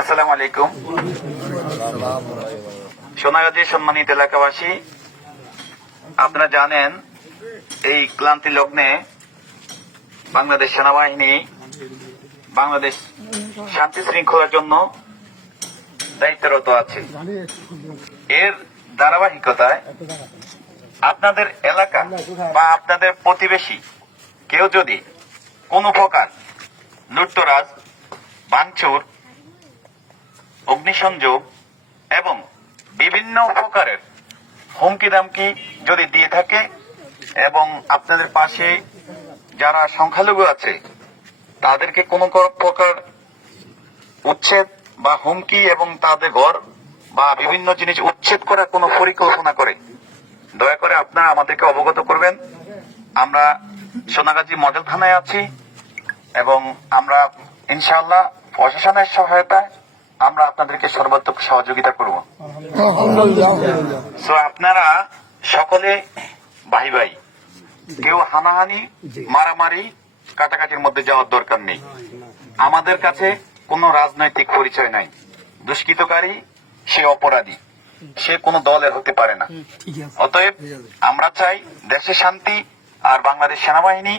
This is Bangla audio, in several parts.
আসসালামু আলাইকুম। সোনাগাজীর সম্মানিত এলাকাবাসী, আপনারা জানেন এই ক্লান্তি লগ্নে বাংলাদেশ সেনাবাহিনী বাংলাদেশ শান্তি শৃঙ্খলার জন্য দায়িত্বরত আছে। এর ধারাবাহিকতায় আপনাদের এলাকা বা আপনাদের প্রতিবেশী কেউ যদি কোনো প্রকার লুটতরাজ, ভাঙচুর, অগ্নিসংযোগ এবং বিভিন্ন প্রকারের হুমকি দামকি যদি দিয়ে থাকে এবং আপনাদের পাশে যারা সংখ্যালঘু আছে তাদেরকে কোনো প্রকার উচ্ছেদ বা হুমকি এবং তাদের ঘর বা বিভিন্ন জিনিস উচ্ছেদ করার কোনো পরিকল্পনা করে, দয়া করে আপনারা আমাদেরকে অবগত করবেন। আমরা সোনাগাজী মডেল থানায় আছি এবং আমরা ইনশাআল্লাহ প্রশাসনের সহায়তায় আমরা আপনাদেরকে সর্বাত্মক সহযোগিতা করব। সো আপনারা সকলে ভাই ভাই, কেউ হানাহানি, মারামারি, কাটাকাটির মধ্যে যাওয়ার দরকার নেই। আমাদের কাছে কোনো রাজনৈতিক পরিচয় নাই। দুষ্কৃতকারী সে অপরাধী, সে কোনো দলের হতে পারে না। অতএব আমরা চাই দেশে শান্তি, আর বাংলাদেশ সেনাবাহিনী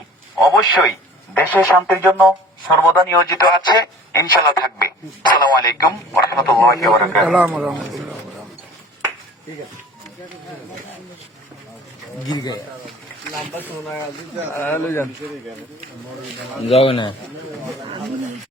অবশ্যই দেশের শান্তির জন্য সর্বদা নিয়োজিত আছে, ইনশাল্লাহ থাকবে। আসসালামু আলাইকুম ওয়া রাহমাতুল্লাহি ওয়া বারাকাতুহু। যাবে না।